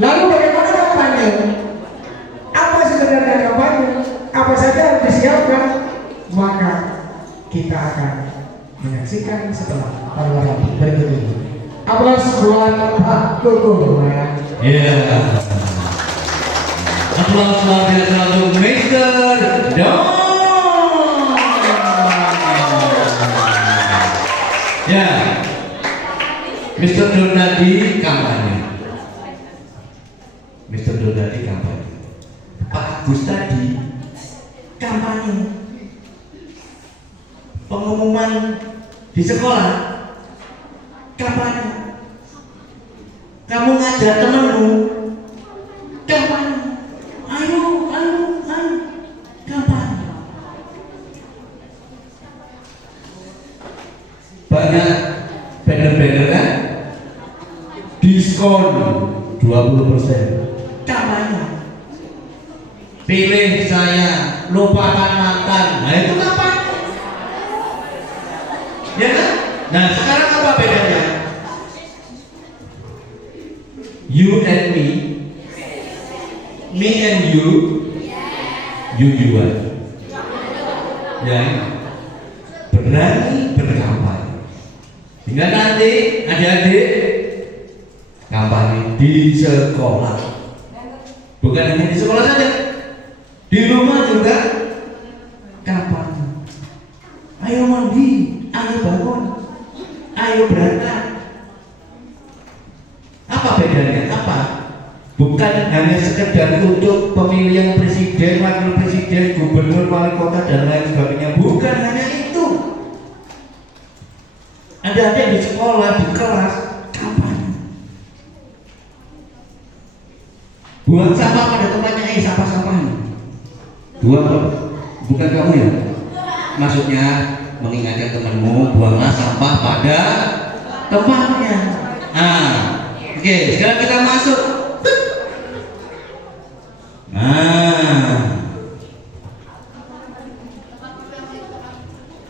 Lalu bagaimana kampanye? Apa sebenarnya kampanye? Apa saja harus disiapkan? Maka kita akan menyaksikan setelah tawaran berikut ini. Aplaus buat Pak Koko. Aplaus luar biasa untuk Mr. Don. Ya, Mr. Donadi kampanye. Mr. Donadi kampanye. Pak Agus tadi kampanye. Pengumuman di sekolah kampanye. Kamu ngajak temenmu kampanye. Ayo, kampanye. Banyak banner-banner kan? Diskon 20%. Kampanye. Pilih saya, lupakan mantan. Nah itu kampanye. Ya kan? Nah sekarang apa bedanya? You and me and you yuan. Ya, berani berkampanye. Hingga nanti adik-adik kampanye di sekolah. Bukan hanya di sekolah saja, di rumah juga kampanye. Ayo mandi, ayo bangun, ayo berangkat. Apa bedanya? Apa? Bukan hanya sekedar untuk pemilihan presiden, wakil presiden, gubernur, wali kota dan lain sebagainya. Bukan hanya itu. Ada di sekolah, di kelas, kampanye. Buang sampah pada tempatnya, sampah-sampahnya. Bukan kamu ya? Maksudnya mengingatkan temanmu, buanglah sampah pada tempatnya. Oke, sekarang kita masuk.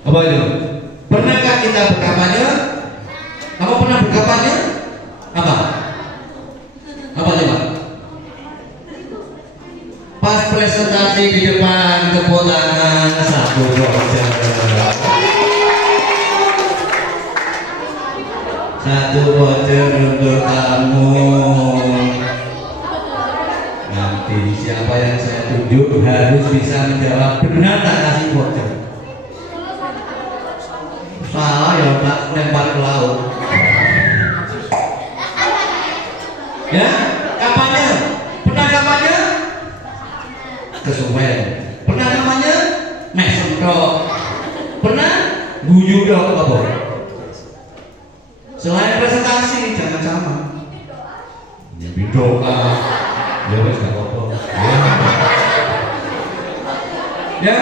Apa itu? Pernahkah kita berkampanye? Kamu pernah berkampanye? Apa? Apa coba? Pas presentasi di depan tepuk tangan satu voucher. Satu voucher untuk kamu. Nanti siapa yang saya tunjuk harus bisa menjawab benar tak kasih voucher. Salah ya tak lempar ke laut. Ya, kampanye. Pernah kampanye? Kesuwen. Pernah kampanye? Mesem dok. Pernah? Guyu dok apa? Selain presentasi jangan sama. Nyambi doa. Ya wes gak apa-apa. Ya.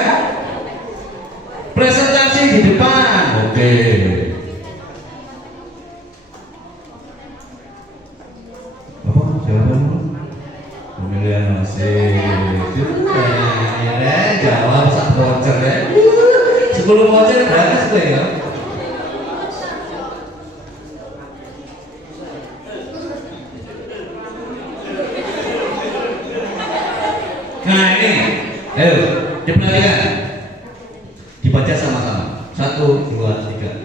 Presentasi di depan. Oke. Apa jawabanmu? Pemilihan masih. Ya, jawab sak voucher ya. 10 voucher gratis tuh ya. Nah ini, ayo diperhatikan, dibaca sama-sama. 1, 2, 3.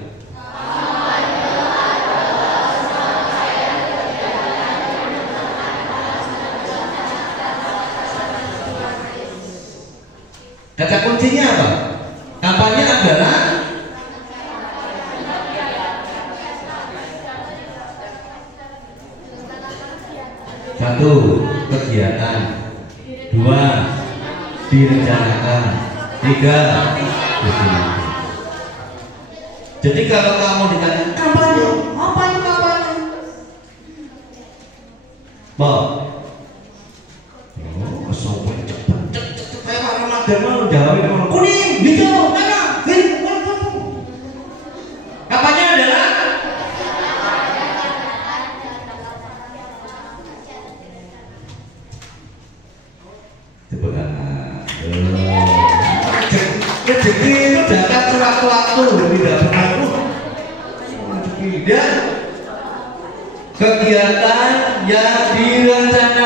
Kata kuncinya apa? Kampanye adalah satu, kegiatan. 2, direncanakan. 3, dilaksanakan. Jadi kalau kamu ditanya kampanye, apa itu kampanye? Bob, kesopan cepet, kayak Pak Ramadan mau jawabin orang kuning, hijau, merah, kampanye adalah rezeki itu datang sewaktu-waktu, tidak pernah rezeki dan kegiatan yang direncanakan.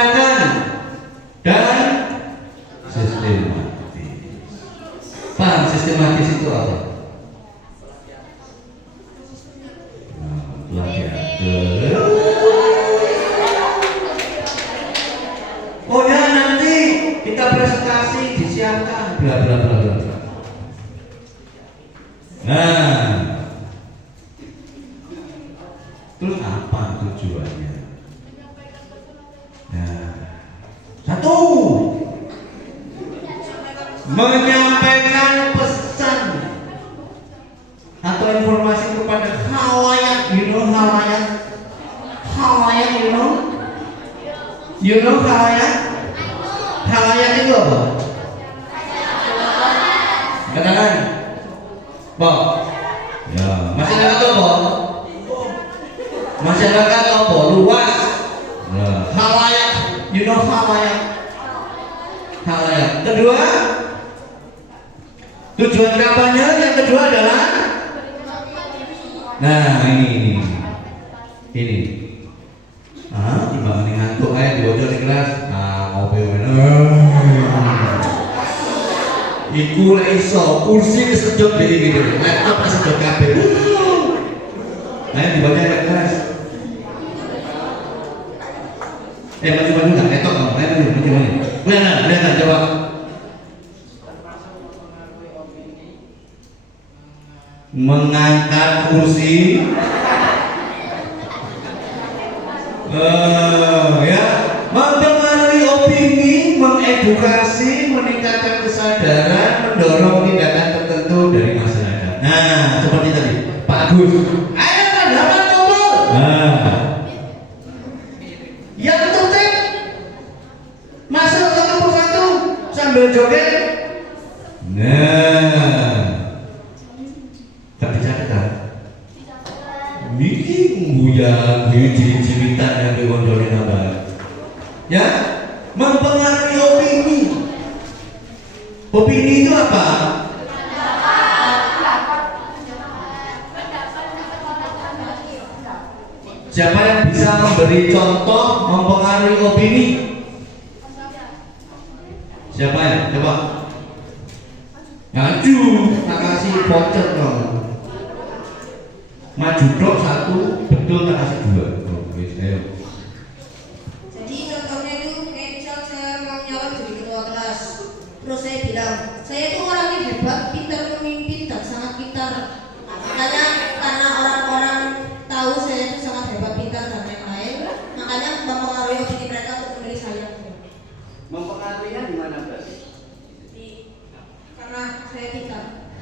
sistematis itu apa? Telah diatur. Oh ya, nanti kita presentasi disiapkan bla bla bla bla. Nah, terus apa tujuannya? Nah, satu, menyampaikan pesan atau informasi kepada khalayak, khalayak, khalayak itu apa? Katakan, Bob. Ya, masyarakat apa? Masyarakat apa? Luas. Nah, khalayak, khalayak. Kedua, tujuan kampanye yang kedua adalah, nah ini. Timbang ini ngantuk aja bocor di kelas. Ngopi iku lek iso kursi kesedot dhewe gitu. Laptop kesedot kabeh. Ayo dibaca di kelas. Maju enggak ketok kamu. Ayo maju. Lihat coba. Mengangkat kursi. Ya, mempengaruhi opini, mengedukasi, meningkatkan kesadaran, mendorong tindakan tertentu dari masyarakat. Nah, seperti tadi, Pak Agus. Ayo dapat kumpul. Nah, yang tertib masuk satu persatu sambil joget. Nah, tapi catatan. Niki nguya ciri-ciritan yang diwondone nambah. Ya, mempengaruhi opini. Opini itu apa? Siapa yang bisa memberi contoh mempengaruhi opini? Siapa ya? Coba. Maju, tak kasih voucher dong. Maju dok satu, betul tak kasih dua. Oke, ayo. Jadi contohnya itu kayak misal saya mau nyalon jadi ketua kelas, terus saya bilang saya itu orangnya hebat, pintar memimpin dan sangat pintar. Makanya karena orang-orang tahu saya itu sangat hebat, pintar dan lain-lain, makanya mempengaruhi opini mereka untuk memilih saya. Mempengaruhinya di mana berarti? Karena saya pintar.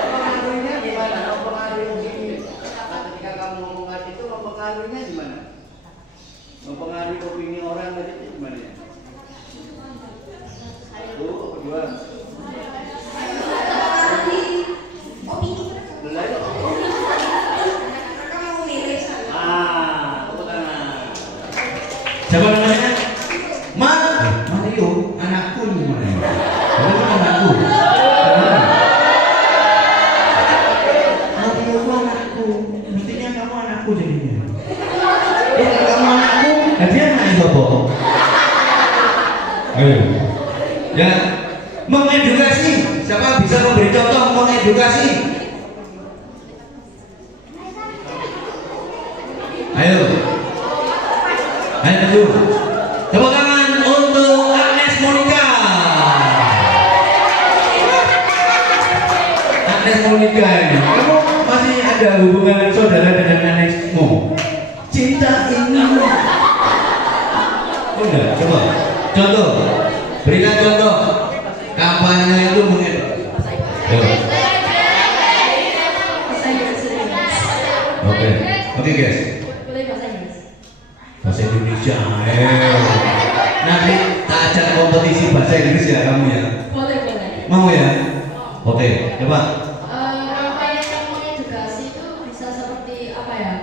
Mempengaruhinya di mana? Mempengaruhi opini. Ketika kamu ngomong itu mempengaruhinya di mana? Mempengaruhi opini orang tadi itu gimana ya? Satu, kedua. Opini. Belajar. Mereka mau memilih saya. Tepuk tangan. Siapa namanya? Mario, anakku ini mana? Kamu anakku. Mario itu anakku. Mestinya kamu anakku jadinya. Kamu anakku, dia anak siapa? Ayo. Ya, mengedukasi. Siapa bisa memberi contoh mengedukasi? Ayo. Ayo maju. Tepuk tangan untuk Agnes Monica. Agnes Monica ini. Kamu masih ada hubungan saudara dengan nenekmu? Cinta ini. Oh enggak, coba. Contoh. Berikan contoh. Kampanye itu mengedukasi. Oke guys. Bahasa Indonesia. Nanti tak ajak kompetisi bahasa Inggris ya kamu ya. Boleh. Mau ya? Oke, coba. Kampanye yang mengedukasi itu bisa seperti apa ya?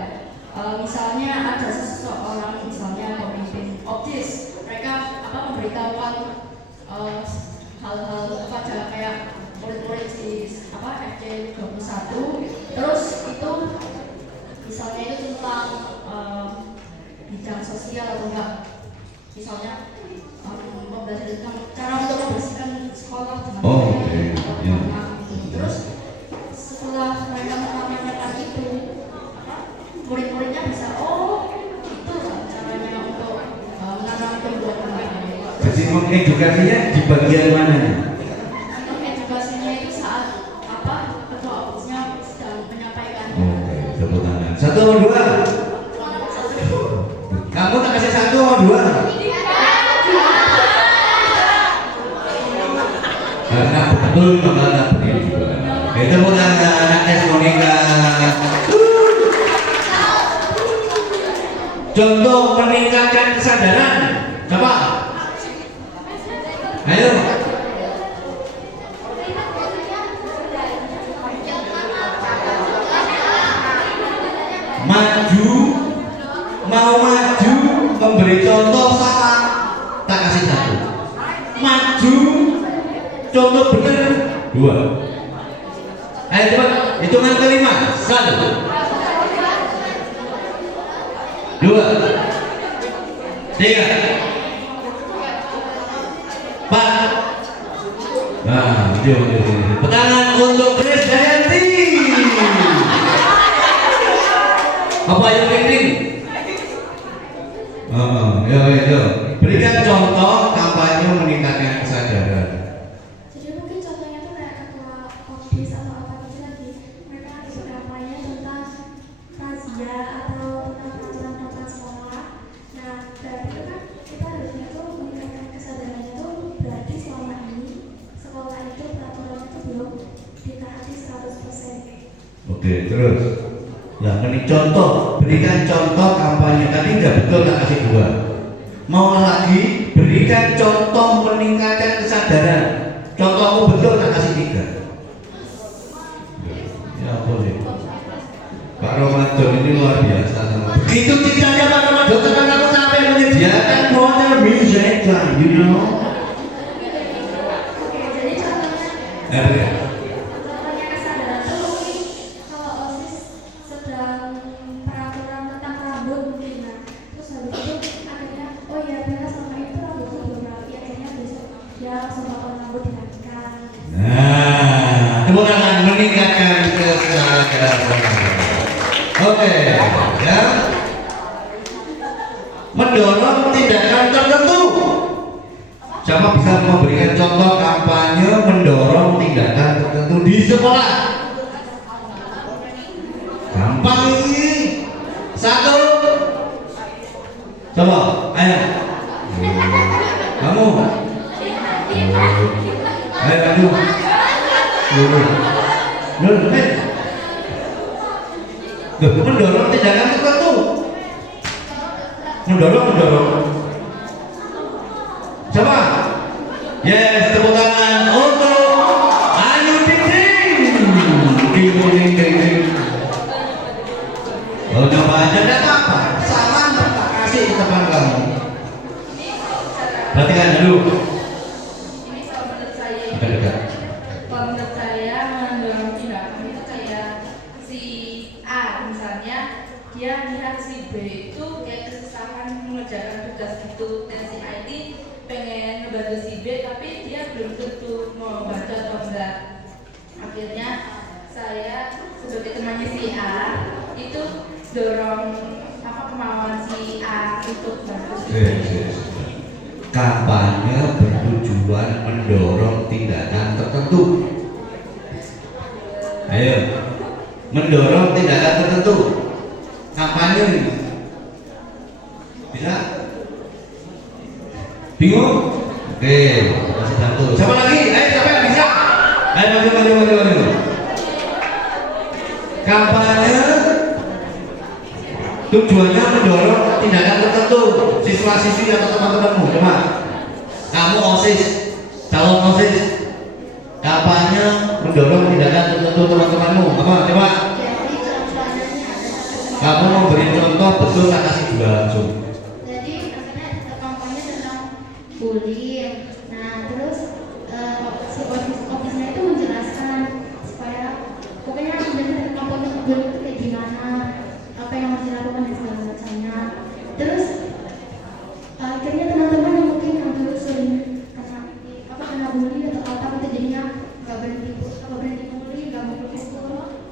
Misalnya ada seseorang, misalnya pemimpin optis, mereka memberitahukan hal-hal saja kayak murid-murid di FJ21, terus itu misalnya itu tentang bidang sosial atau enggak, misalnya membelajar tentang cara untuk membersihkan sekolah dengan setelah mereka mengamalkan itu, murid-muridnya bisa, oh itu caranya untuk menanam tumbuhan. Jadi mengedukasinya di bagian mana? Untuk edukasinya itu saat ketua OSIS-nya sedang menyampaikan. Oke, tepuk tangan. 1 atau 2? Kamu tak kasih 1 atau 2? Karena betul mengenai berdiri. Tepuk tangan anak Monica. Contoh meningkatkan kesadaran. Coba. Ayo. Maju, mau maju, memberi contoh sama, tak kasih 1. Maju, contoh benar 2. Ayo cepat, hitungan kelima. 1, 2, 3, 4. Nah, petangan untuk Chris Dayanti. Apa yang penting? Yo. Berikan contoh kampanye meningkatkan kesadaran. Jadi mungkin contohnya tuh kayak ketua OSIS atau apa gitu lagi, mereka ikut kampanye tentang razia atau tentang peraturan sekolah. Nah berarti itu kan kita harusnya tuh meningkatkan kesadarannya tuh berarti selama ini sekolah itu peraturannya tuh belum ditaati 100%. Oke, terus. Nah, ini contoh, berikan contoh kampanye. Tadi nggak betul, tak kasih 2. Mau lagi, berikan contoh meningkatkan kesadaran. Contohmu betul, tak kasih 3. Ya boleh. Pak Ramadan ini luar biasa. Begitu cintanya Pak Ramadan, karena aku sampai menyediakan model music, you know. Oke, jadi contohnya kesadaran tuh mungkin kalau OSIS sedang peraturan tentang rambut mungkin, nah terus habis itu akhirnya oh ya mereka selama itu rambutnya belum rapi, akhirnya besok dia langsung potong rambut dirapikan. Nah, tepuk tangan meningkatkan kesadaran. Oke, ya. Mendorong tindakan tertentu. Siapa bisa memberikan contoh kampanye mendorong tindakan tertentu di sekolah? Gampang ini. 1. Coba, ayo. Kamu. Ayo maju. Mendorong tindakan tertentu. Mendorong. Coba. Yes, tepuk tangan untuk Ayu Ding Ding. Oh, coba aja, enggak apa-apa. Salam tak kasih ke depan kamu. Perhatikan dulu. Ini kalau menurut saya, Dekat. kalau menurut saya mendorong tindakan itu kayak si A misalnya, dia lihat si B itu kayak kesusahan mengerjakan tugas itu, dan si A ini pengen ngebantu si B tapi dia belum tentu mau bantu atau enggak. Akhirnya saya sebagai temannya si A itu dorong kemauan si A untuk bantu si B. Kampanye bertujuan mendorong tindakan tertentu. Ayo, mendorong tindakan tertentu. Kampanye ini bisa? Bingung? Oke, masih 1. Siapa lagi? Ayo, siapa yang bisa? Ayo maju. Kampanye tujuannya mendorong tindakan tertentu. Siswa-siswi atau teman-temanmu, coba. Kamu OSIS, calon OSIS. Kampanye mendorong tindakan tertentu teman-temanmu. Apa? Coba. Kamu memberi contoh betul, tak kasih 2 langsung. Jadi akhirnya ada kampanye tentang bullying. Nah terus si ofisnya itu menjelaskan supaya pokoknya menjelaskan kampanye bullying itu kayak gimana, apa yang harus dilakukan dan segala macamnya. Terus akhirnya teman-teman yang mungkin yang dulu sering kena bully atau apa gitu jadinya nggak berhenti bully, nggak mau ke sekolah.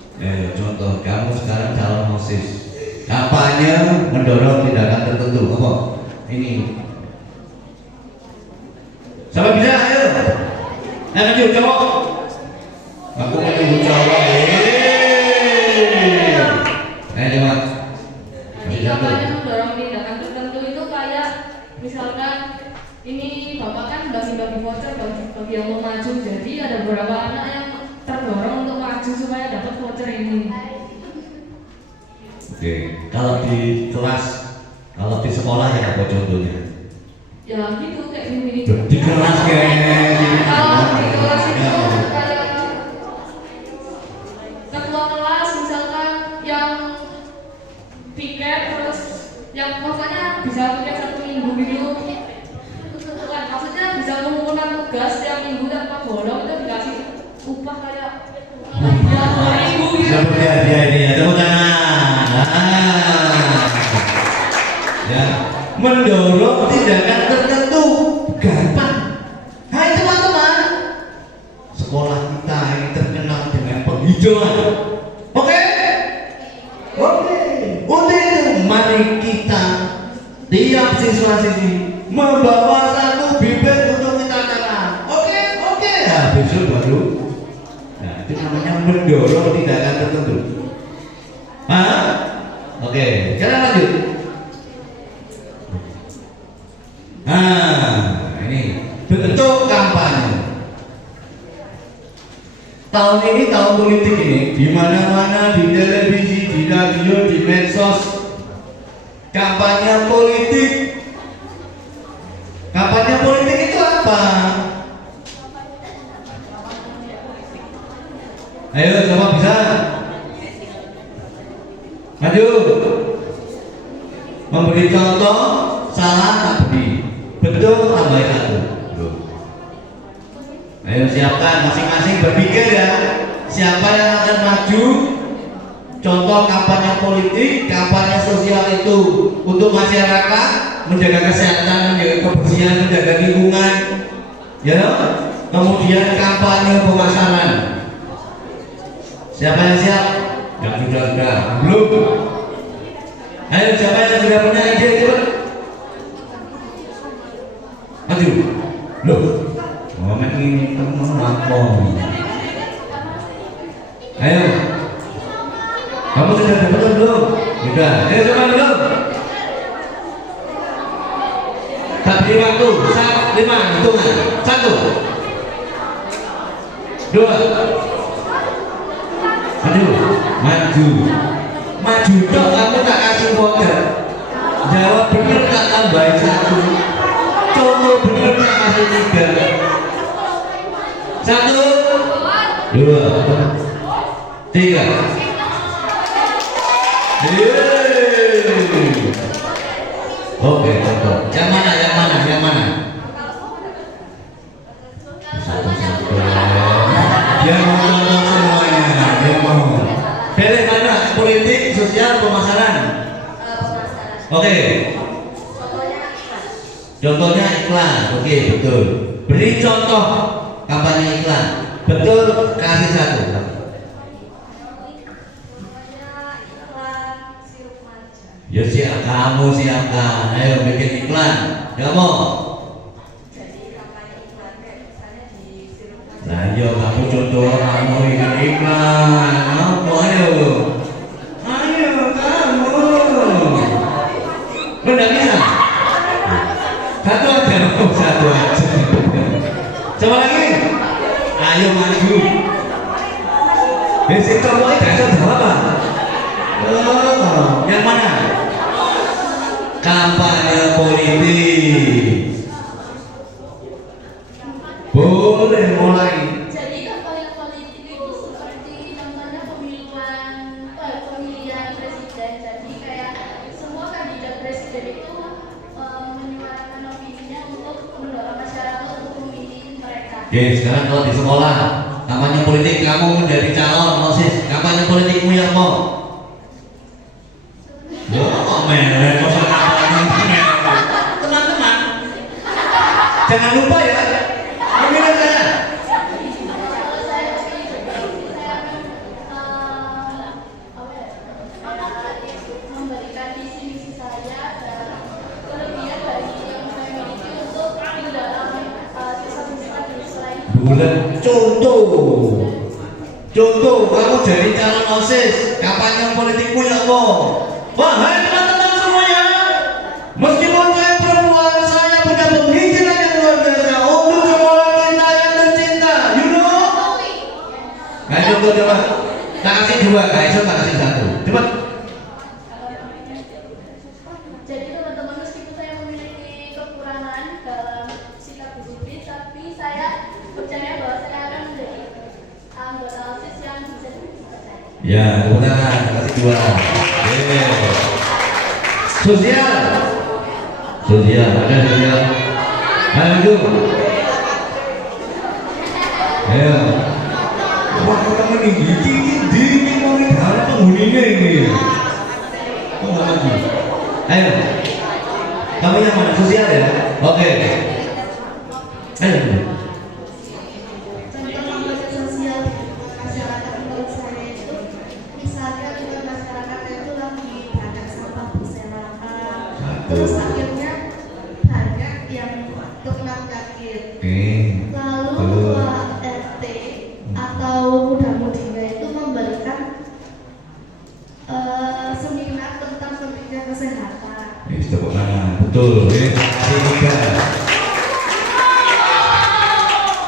kampanye mendorong tindakan tertentu. Apa? Ini. Siapa bisa? Ayo. Nah, maju coba. Aku menunggu coba. Coba. Jadi kampanye mendorong tindakan tertentu itu kayak misalkan ini bapak kan bagi-bagi voucher bagi yang mau maju, jadi ada beberapa anak yang terdorong untuk maju supaya dapat voucher ini. Oke, kalau di kelas, kalau di sekolah ya apa contohnya? Ya gitu kayak gini. Di kelas kayak gini. Kalau di kelas itu kayak ketua kelas misalkan yang piket terus yang pokoknya bisa piket 1 minggu gitu. Bukan, maksudnya bisa mengumpulkan tugas tiap minggu tanpa bolong itu dikasih upah kayak ya 2.000 gitu. Seperti hadiah ini ya, tepuk tangan. Ya, mendorong tindakan tertentu gampang. Hai teman-teman, sekolah kita ini terkenal dengan penghijauan. Oke? Oke. Untuk itu, mari kita tiap siswa-siswi membawa 1 bibit untuk kita tanam. Oke? Oke. Ya, besok baru. Nah, itu namanya mendorong tindakan tertentu. Hah? Oke, sekarang lanjut. Nah, ini bentuk kampanye. Tahun ini tahun politik ini, di mana-mana, di televisi, di radio, di medsos, kampanye politik. Kampanye politik itu apa? Ayo, coba bisa. Maju. Memberi contoh, salah tak beri. Betul tambah 1. Ayo siapkan, masing-masing berpikir ya. Siapa yang akan maju? Contoh kampanye politik, kampanye sosial itu untuk masyarakat, menjaga kesehatan, menjaga kebersihan, menjaga lingkungan. Ya, kemudian kampanye pemasaran. Siapa yang siap? Yang sudah. Belum? Ayo siapa yang sudah punya ide cepat? Maju. Loh. Momen ini teman lapor. Ayo. Kamu sudah dapat belum? Sudah. Ayo coba belum? Tak beri waktu. 5 hitungan. 1 2 maju dong, kamu tak kasih voucher. Jawab bener tak tambahin 1. Contoh bener tak kasih 3. 1 2 3. Oke, contoh. Yang mana? Satu-satu. Dia mau contoh semuanya. Dia mau. Pilih mana? Politik, sosial, pemasaran. Oke. Contohnya iklan. Oke, betul. Beri contoh kampanye iklan. Betul, kasih 1. Ya siap, kamu siapkan. Ayo bikin iklan. Kamu. Nah, yo kamu contoh kamu bikin iklan. Ayo kamu. Benar bisa? Satu aja. Coba lagi. Ayo maju. Besok kamu dasar apa? Yang mana? Kampanye politik. Boleh mulai. Jadi kampanye politik itu seperti contohnya pemilihan presiden. Jadi kayak semua kandidat presiden itu menyuarakan opininya untuk mendorong masyarakat untuk memilih mereka. Oke, sekarang kalau di sekolah kampanye politik, kamu menjadi calon OSIS, kampanye politikmu yang mau. Teman-teman, jangan lupa ya. Pemilihan saya. Memberikan visi bulan. Contoh, kamu jadi calon OSIS, kampanye politikmu ya Allah. Wahai teman-teman semuanya, meskipun saya perempuan, saya punya pemikiran yang luar biasa untuk semua wanita yang tercinta, you know? Ayo coba, tak kasih dua, guys, tak kasih satu, cepat. Jadi teman-teman, meskipun saya memiliki kekurangan dalam sikap disiplin, tapi saya percaya bahwa saya akan menjadi anggota OSIS yang bisa dipercaya. Ya, benar, kasih dua. Sosial, ada sosial. Ayo, ayo. Wah, teman ini mau apa penghuninya ini? Oh, nggak maju. Ayo, kamu yang mana? Sosial ya? Oke. Ayo. Contoh anggota sosial masyarakat menurut saya itu, misalnya juga masyarakat itu lagi banyak sampah berserakan, terus akhirnya banyak yang terkena penyakit. Oke. Lalu Pak RT atau muda-mudinya itu memberikan seminar tentang pendidikan kesehatan. Tepuk tangan, betul. Tiga.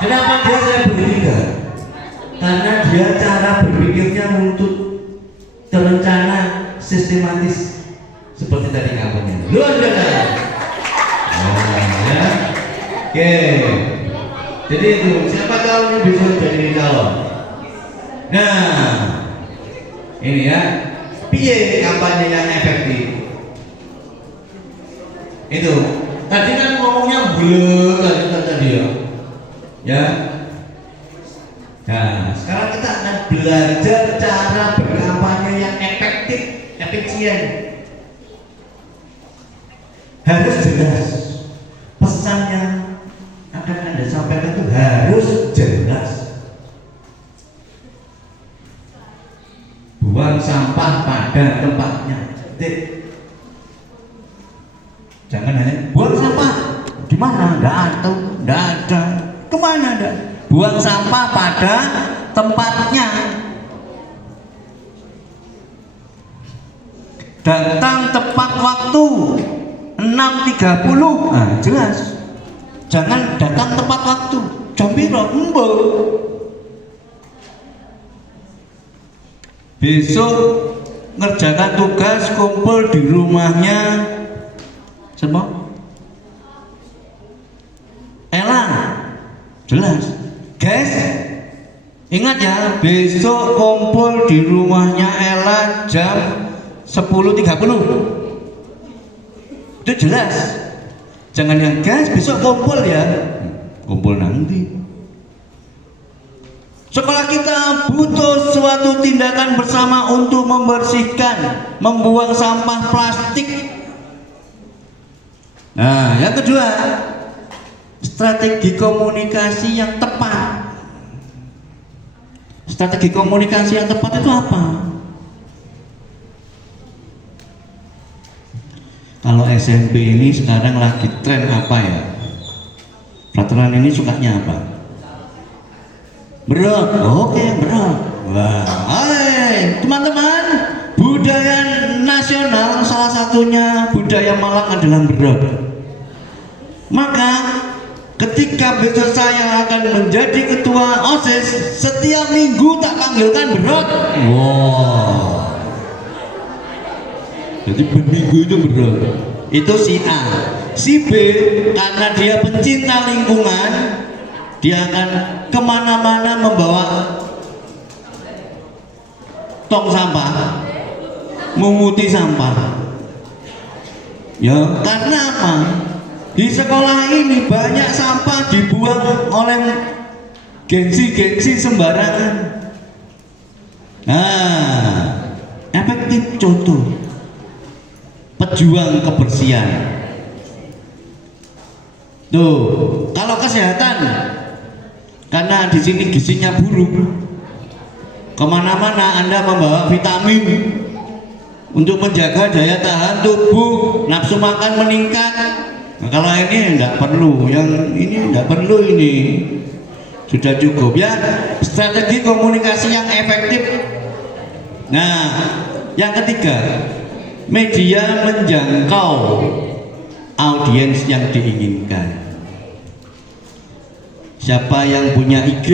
Kenapa dia saya bertiga? Karena dia cara berpikirnya untuk terencana, sistematis, seperti tadi kampanye. Luar biasa. Ya. Oke. Jadi itu siapa calon yang bisa jadi calon? Nah, ini ya. Piye kampanye yang efektif? Itu tadi kan ngomongnya bulat tadi ya. Ya. Nah, sekarang kita akan belajar cara berkampanye yang efektif, efisien. Harus jelas. Pesan yang akan Anda sampaikan itu harus jelas. Buang sampah pada tempatnya. Jangan hanya buang sampah di mana? Nggak ada. Kemana ada? Buang sampah pada tempatnya. Datang tepat waktu 6.30. Nah, jelas. Jangan datang tepat waktu. Jam piro? Embo. Besok ngerjakan tugas kumpul di rumahnya semua. Elang. Jelas. Guys, ingat ya, besok kumpul di rumahnya Ella jam 10.30. Itu jelas. Jangan yang guys besok kumpul ya. Kumpul nanti. Sekolah kita butuh suatu tindakan bersama untuk membersihkan, membuang sampah plastik. Nah, yang kedua, strategi komunikasi yang tepat. Strategi komunikasi yang tepat itu apa? Kalau SMP ini sekarang lagi tren apa ya? Peraturan ini sukanya apa? Berot, oke berot. Wah, hai teman-teman, budaya nasional salah satunya budaya Malang adalah berot. Maka ketika besok saya akan menjadi ketua OSIS, setiap minggu tak panggilkan berot. Wow. Jadi berminggu itu berot. Itu si A. Si B karena dia pencinta lingkungan, dia akan kemana-mana membawa tong sampah, menguti sampah. Ya, karena apa? Di sekolah ini banyak sampah dibuang oleh gengsi-gengsi sembarangan. Nah, efektif contoh pejuang kebersihan. Tuh, kalau kesehatan, karena di sini gizinya buruk, kemana-mana Anda membawa vitamin untuk menjaga daya tahan tubuh, nafsu makan meningkat. Nah, kalau ini tidak perlu, yang ini tidak perlu ini. Sudah cukup ya. Strategi komunikasi yang efektif. Nah, yang ketiga, media menjangkau audiens yang diinginkan. Siapa yang punya IG?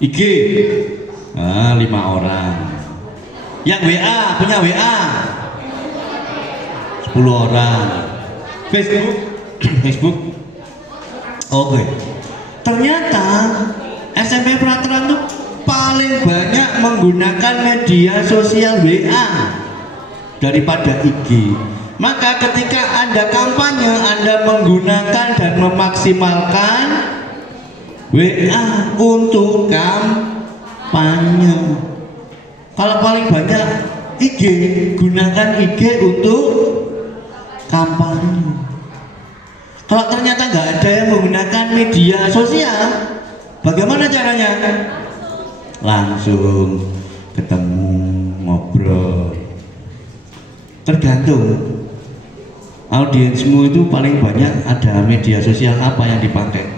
IG 5 orang. Yang WA, punya WA 10 orang. Facebook Facebook. Oke. Ternyata SMP Prateran itu paling banyak menggunakan media sosial WA daripada IG. Maka ketika Anda kampanye, Anda menggunakan dan memaksimalkan WA untuk kampanye. Kalau paling banyak IG, gunakan IG untuk kampanye. Kalau ternyata nggak ada yang menggunakan media sosial, bagaimana caranya? Langsung ketemu, ngobrol. Tergantung audiensmu itu paling banyak ada media sosial apa yang dipakai.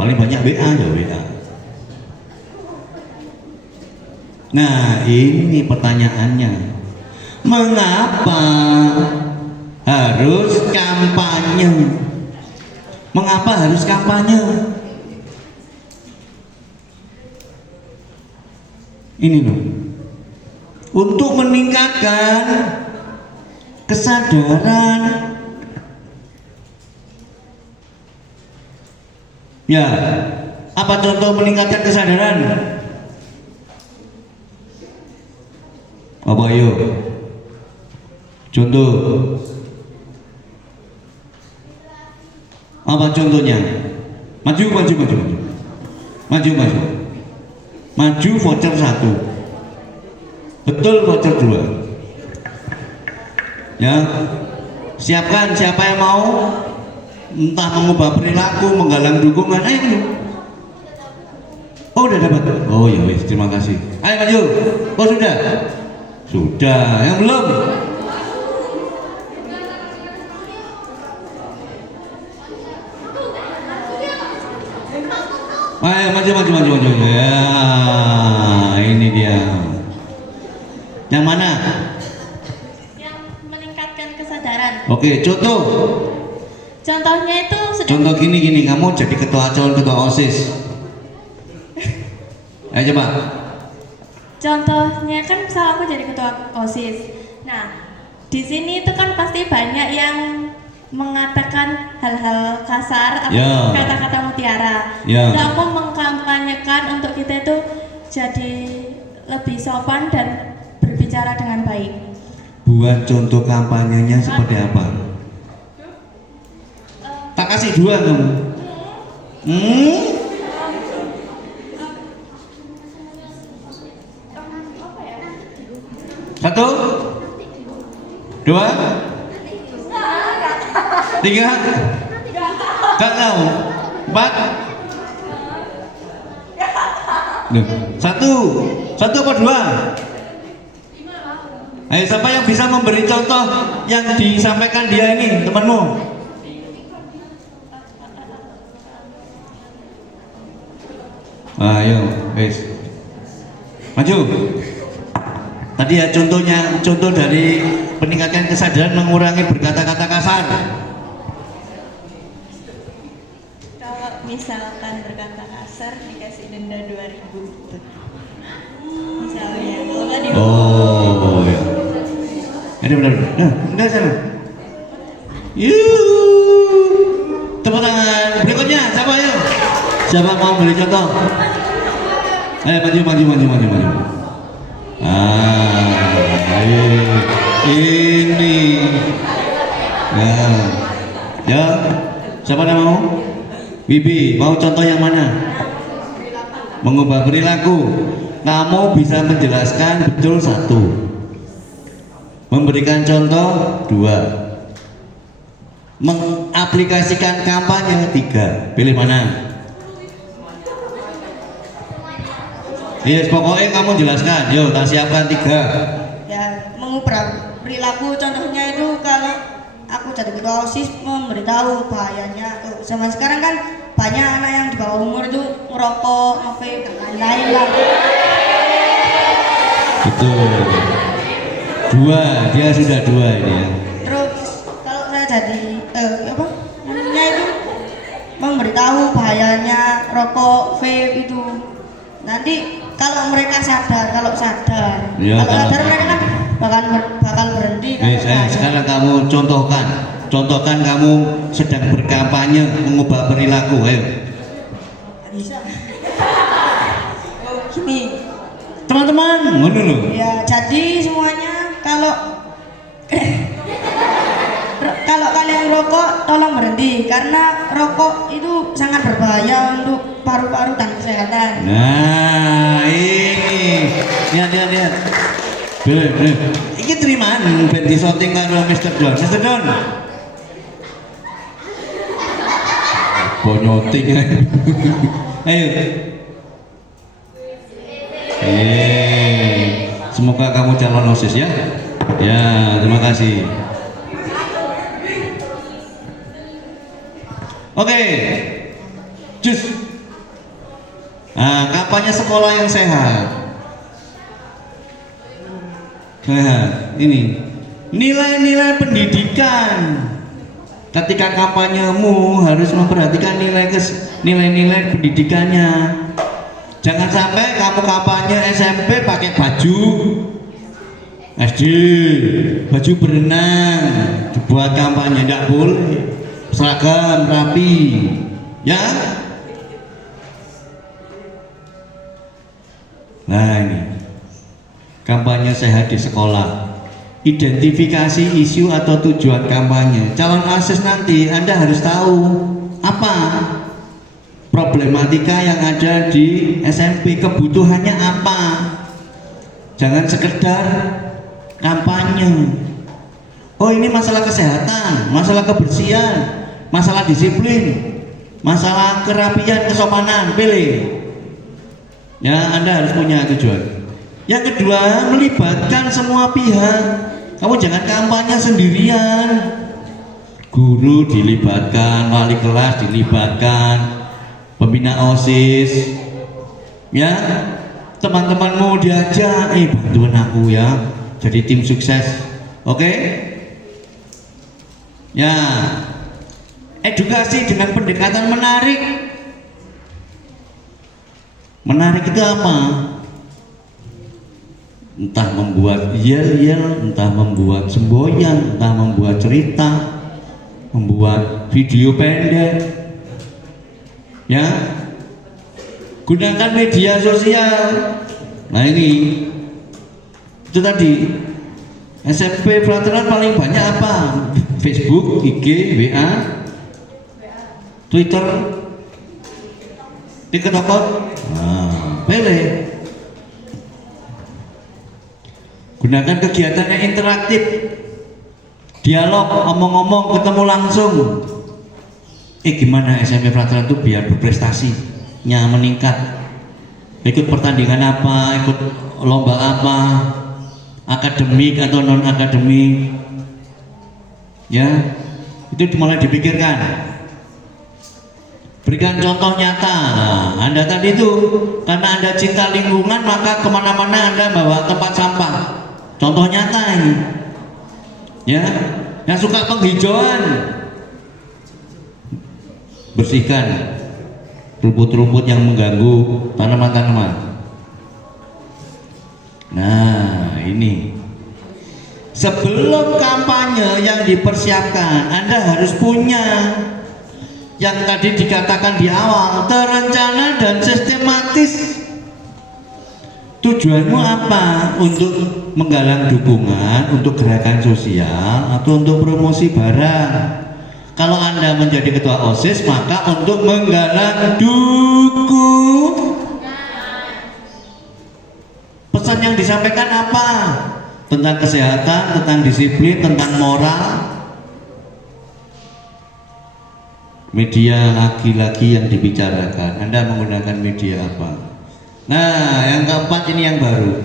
Paling banyak WA ya WA. Nah ini pertanyaannya, mengapa harus kampanye? Mengapa harus kampanye? Ini loh, untuk meningkatkan kesadaran. Ya, apa contoh meningkatkan kesadaran? Apa ayo? Contoh. Apa contohnya? Maju. Maju voucher 1. Betul voucher 2. Ya. Siapkan siapa yang mau, entah mengubah perilaku, menggalang dukungan. Ayo. Oh udah dapat. Oh ya wis, terima kasih. Ayo maju. Oh sudah. Sudah. Yang belum? Ayo maju. Ya, ini dia. Yang mana? Yang meningkatkan kesadaran. Oke, contoh. Contohnya itu Contoh gini, kamu jadi calon ketua OSIS. Ayo coba. Contohnya kan misal aku jadi ketua OSIS. Nah, di sini itu kan pasti banyak yang mengatakan hal-hal kasar atau Ya. kata-kata mutiara. Ya. Nah, aku mengkampanyekan untuk kita itu jadi lebih sopan dan berbicara dengan baik. Buat contoh kampanyenya seperti apa? Tak kasih 2 kamu. Satu, 2, 3, gak tahu. 4, satu apa 2? Ayo siapa yang bisa memberi contoh yang disampaikan dia ini, temanmu? Ayo, guys, maju. Tadi ya contoh dari peningkatan kesadaran mengurangi berkata-kata kasar. Kalau misalkan berkata kasar dikasih denda 2.000. Misalnya, kalau nggak Oh, ya. Ada benar. Nah, enggak sana. Tepuk tangan. Berikutnya siapa yuk? Siapa mau beri contoh? Maju. Ini. Ya. Siapa yang mau? Bibi, mau contoh yang mana? Mengubah perilaku. Kamu bisa menjelaskan betul 1. Memberikan contoh 2. Mengaplikasikan kampanye 3. Pilih mana? Yes, pokoknya kamu jelaskan. Yuk, tak siapkan 3. Ya, mengubah perilaku contohnya itu kalau aku jadi ketua OSIS memberitahu bahayanya. Zaman sekarang kan banyak anak yang di bawah umur itu merokok, vape, dan lain-lain lah. Betul. Dia sudah dua ini ya. Terus kalau saya jadi apa namanya itu memberitahu bahayanya rokok, vape itu. Nanti kalau mereka sadar, Ya, kalau sadar mereka kan bakal berhenti. Sekarang kamu contohkan kamu sedang berkampanye mengubah perilaku, ayo. Bisa. Oh, gini. Teman-teman, ngono lho. Ya, jadi semuanya kalau kalau kalian rokok tolong berhenti karena rokok itu sangat berbahaya untuk paru-paru dan kesehatan. Nah, ini. Lihat. Boleh. Iki terimaan ben disoting karo Mr. Don. Mr. Don. Bonyoting. Ayo. Semoga kamu calon OSIS ya. Ya, terima kasih. Oke. Jus. Nah, kampanye sekolah yang sehat. Ini nilai-nilai pendidikan. Ketika kampanyemu harus memperhatikan nilai-nilai pendidikannya. Jangan sampai kamu kampanye SMP pakai baju SD, baju berenang, dibuat kampanye, tidak boleh. Seragam rapi, ya. Nah ini kampanye sehat di sekolah. Identifikasi isu atau tujuan kampanye. Calon OSIS nanti Anda harus tahu apa problematika yang ada di SMP, kebutuhannya apa. Jangan sekedar kampanye. Oh ini masalah kesehatan, masalah kebersihan, masalah disiplin, masalah kerapian, kesopanan, pilih. Ya, Anda harus punya tujuan. Yang kedua, melibatkan semua pihak. Kamu jangan kampanye sendirian. Guru dilibatkan, wali kelas dilibatkan, pembina OSIS, ya, teman-temanmu diajak, bantuin aku ya, jadi tim sukses, oke? Ya, edukasi dengan pendekatan menarik. Menarik itu apa? Entah membuat yel-yel, entah membuat semboyan, entah membuat cerita, membuat video pendek, ya. Gunakan media sosial. Nah ini itu tadi SMP Veteran paling banyak apa? Facebook, IG, WA, Twitter, TikTok. Nah, pilih. Gunakan kegiatan yang interaktif, dialog, omong-omong, ketemu langsung. Gimana SMP Veteran itu biar berprestasinya meningkat? Ikut pertandingan apa? Ikut lomba apa? Akademik atau non akademik? Ya, itu mulai dipikirkan. Berikan contoh nyata. Nah, Anda tadi itu karena Anda cinta lingkungan maka kemana-mana Anda bawa tempat sampah. Contoh nyata ini. Ya, yang suka penghijauan, bersihkan rumput-rumput yang mengganggu tanaman-tanaman. Nah, ini sebelum kampanye yang dipersiapkan, Anda harus punya yang tadi dikatakan di awal, terencana dan sistematis. Tujuanmu apa? Untuk menggalang dukungan, untuk gerakan sosial, atau untuk promosi barang. Kalau Anda menjadi ketua OSIS, maka untuk menggalang dukungan. Pesan yang disampaikan apa? Tentang kesehatan, tentang disiplin, tentang moral. Media lagi-lagi yang dibicarakan. Anda menggunakan media apa? Nah, yang keempat ini yang baru.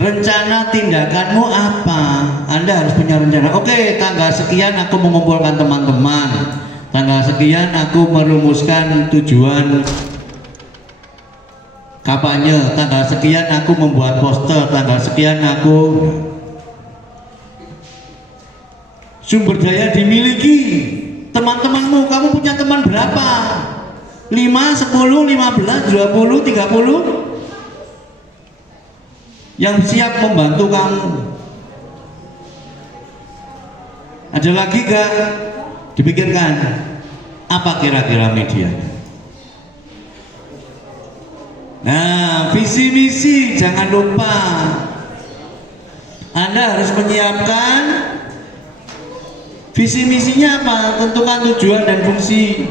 rencana tindakanmu apa? Anda harus punya rencana. Oke, tanggal sekian aku mengumpulkan teman-teman. Tanggal sekian aku merumuskan tujuan kampanye. Tanggal sekian aku membuat poster. Tanggal sekian aku sumber daya dimiliki. Teman-temanmu, kamu punya teman berapa? 5, 10, 15, 20, 30? Yang siap membantu kamu. Ada lagi gak? Dipikirkan apa kira-kira media. Nah, visi misi jangan lupa. Anda harus menyiapkan visi misinya apa? Tentukan tujuan dan fungsi.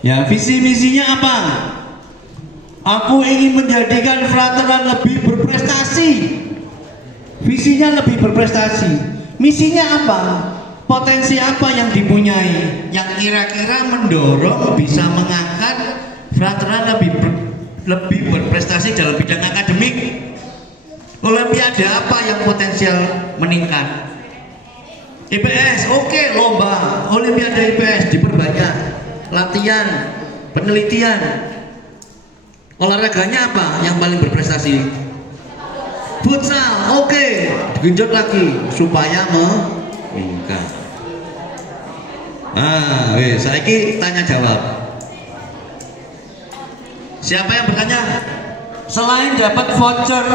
Ya, visi misinya apa? Aku ingin menjadikan Veteran lebih berprestasi. Visinya lebih berprestasi. Misinya apa? Potensi apa yang dipunyai yang kira-kira mendorong bisa mengangkat Veteran lebih berprestasi dalam bidang akademik. Olimpiade apa yang potensial meningkat? IPS, oke, lomba Olimpiade IPS diperbanyak. Latihan, penelitian. Olahraganya apa yang paling berprestasi? Futsal, oke, genjot lagi supaya meningkat. Saya tanya jawab. Siapa yang bertanya? Selain dapat voucher,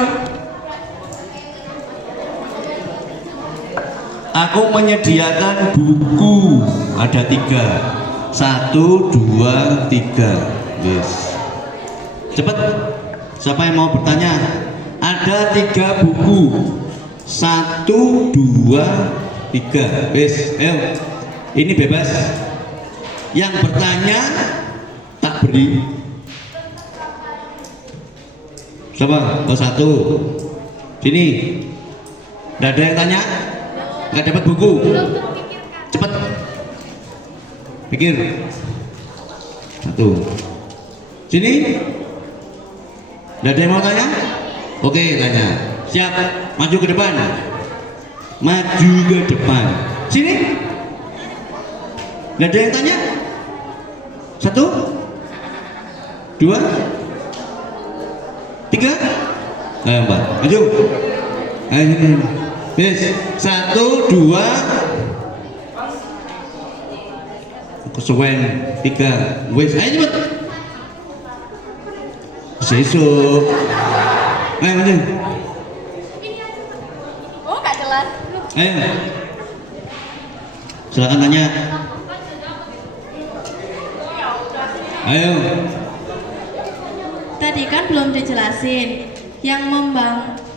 aku menyediakan buku, ada 3. 1, 2, 3. Yes. Cepat. Siapa yang mau bertanya? Ada 3 buku. 1, 2, 3. Yes. Ayo. Ini bebas. Yang bertanya tak beri. Siapa? Oh, 1. Sini. Tidak ada yang tanya? Nggak dapat buku? Cepat. Pikir. 1. Sini. Tidak ada yang mau tanya? Oke, tanya. Siap. Maju ke depan. Maju ke depan. Sini. Tidak ada yang tanya? 1, 2, 3. Ayo, Mbak. Maju. Ayo, sini. Yes. 1, 2. Kesuwen 3. Wes, ayo cepet. Sesuk. Ayo maju. Oh, gak jelas. Ayo. Silakan tanya. Ayo. Tadi kan belum dijelasin yang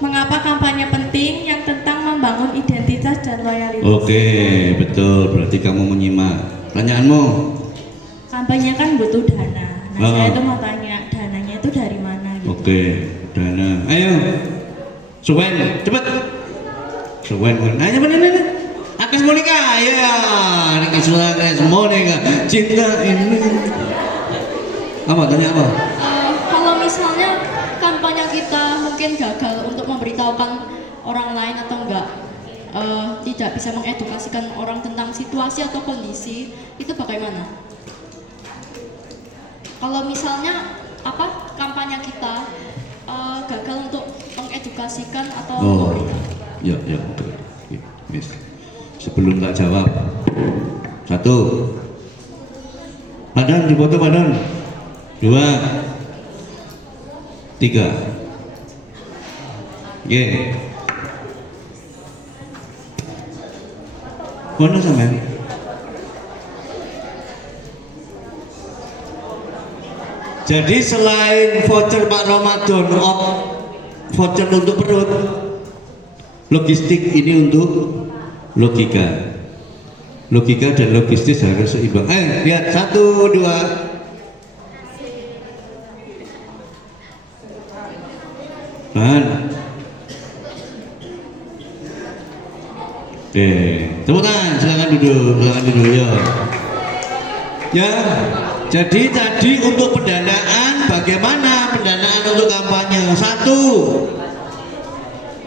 mengapa kampanye penting yang tentang membangun identitas dan loyalitas. Oke, betul. Berarti kamu menyimak. Pertanyaanmu? Kampanye kan butuh dana. Nah, saya tuh mau tanya dananya itu dari mana gitu. Oke, dana. Ayo. Suwen, cepet. Suwen. Ayo cepet. Agnes Monica. Ya, ini sudah Agnes Monica. Cinta ini. Apa? Tanya apa? Kalau misalnya kampanye kita mungkin gagal untuk memberitahukan orang lain atau enggak tidak bisa mengedukasikan orang tentang situasi atau kondisi, itu bagaimana? Kalau misalnya kampanye kita gagal untuk mengedukasikan atau memberitahukan. Ya, betul. Yes. Sebelum tak jawab, 1. Badan dipoto badan. 2, 3. Mana sampean? Jadi selain voucher Pak Ramadan, voucher untuk perut, logistik ini untuk logika. Logika dan logistis harus seimbang. Ayo lihat 1, 2. Oke, tepuk tangan, silakan duduk ya. Ya, Jadi tadi untuk pendanaan, bagaimana pendanaan untuk kampanye? Satu,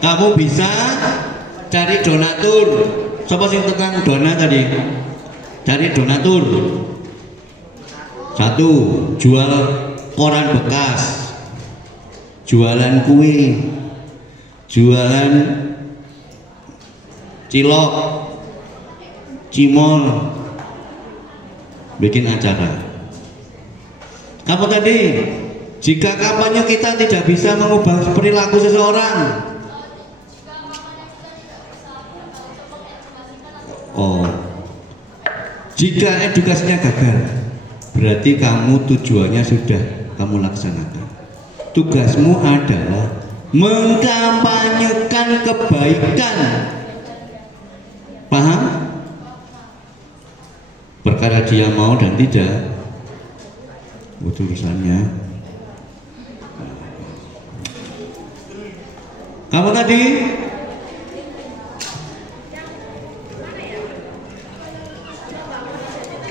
kamu bisa cari donatur. Siapa sih tukang dona tadi? Cari donatur. Satu, jual koran bekas, jualan kue, jualan cilok, cimol, bikin acara. Kamu tadi, jika kampanye kita tidak bisa mengubah perilaku seseorang, oh, jika edukasinya gagal, berarti kamu tujuannya sudah kamu laksanakan. Tugasmu adalah mengkampanyekan kebaikan. Paham? Perkara dia mau dan tidak, itu urusannya. Kamu tadi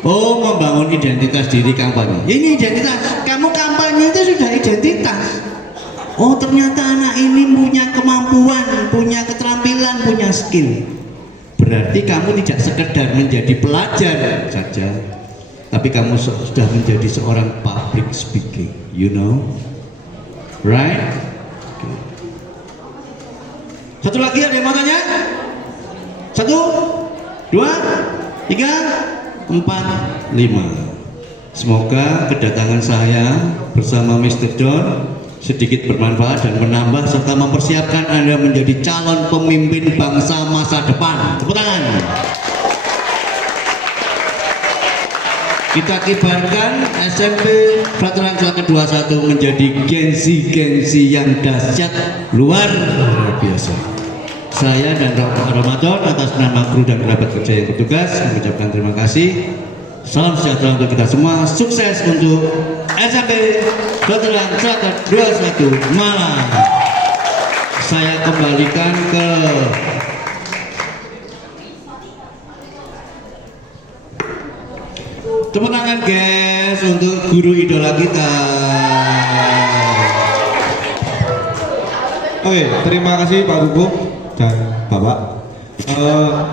membangun identitas diri kampanye. Ini identitas. Kamu kampanye itu sudah identitas. Oh, ternyata anak ini punya kemampuan, punya keterampilan, punya skill. Berarti kamu tidak sekedar menjadi pelajar saja, tapi kamu sudah menjadi seorang public speaking, you know, right? Okay. Satu lagi ada yang mau tanya? 1, 2, 3, 4, 5. Semoga kedatangan saya bersama Mr. Don sedikit bermanfaat dan menambah serta mempersiapkan Anda menjadi calon pemimpin bangsa masa depan. Tepuk tangan. Kita kibarkan SMP Veteran Selatan 21 menjadi gengsi-gengsi yang dahsyat luar biasa. Saya dan Ramadan atas nama kru dan kerabat kerja yang bertugas mengucapkan terima kasih. Salam sejahtera untuk kita semua. Sukses untuk SMP Veteran Selatan 21 Malang. Saya kembalikan ke tepuk tangan guys untuk guru idola kita. Oke, terima kasih Pak Guru dan Bapak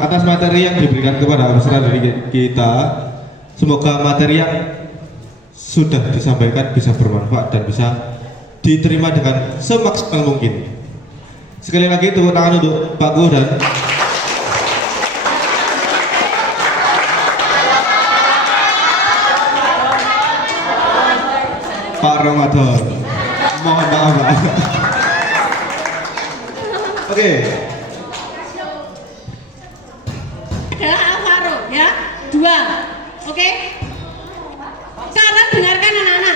atas materi yang diberikan kepada peserta didik kita. Semoga materi yang sudah disampaikan bisa bermanfaat dan bisa diterima dengan semaksimal mungkin. Sekali lagi tepuk tangan untuk Pak Guru dan Pak Ramadan. Mohon maaf Pak. Oke. Adalah Alvaro ya, 2. Oke. Sekarang dengarkan anak-anak.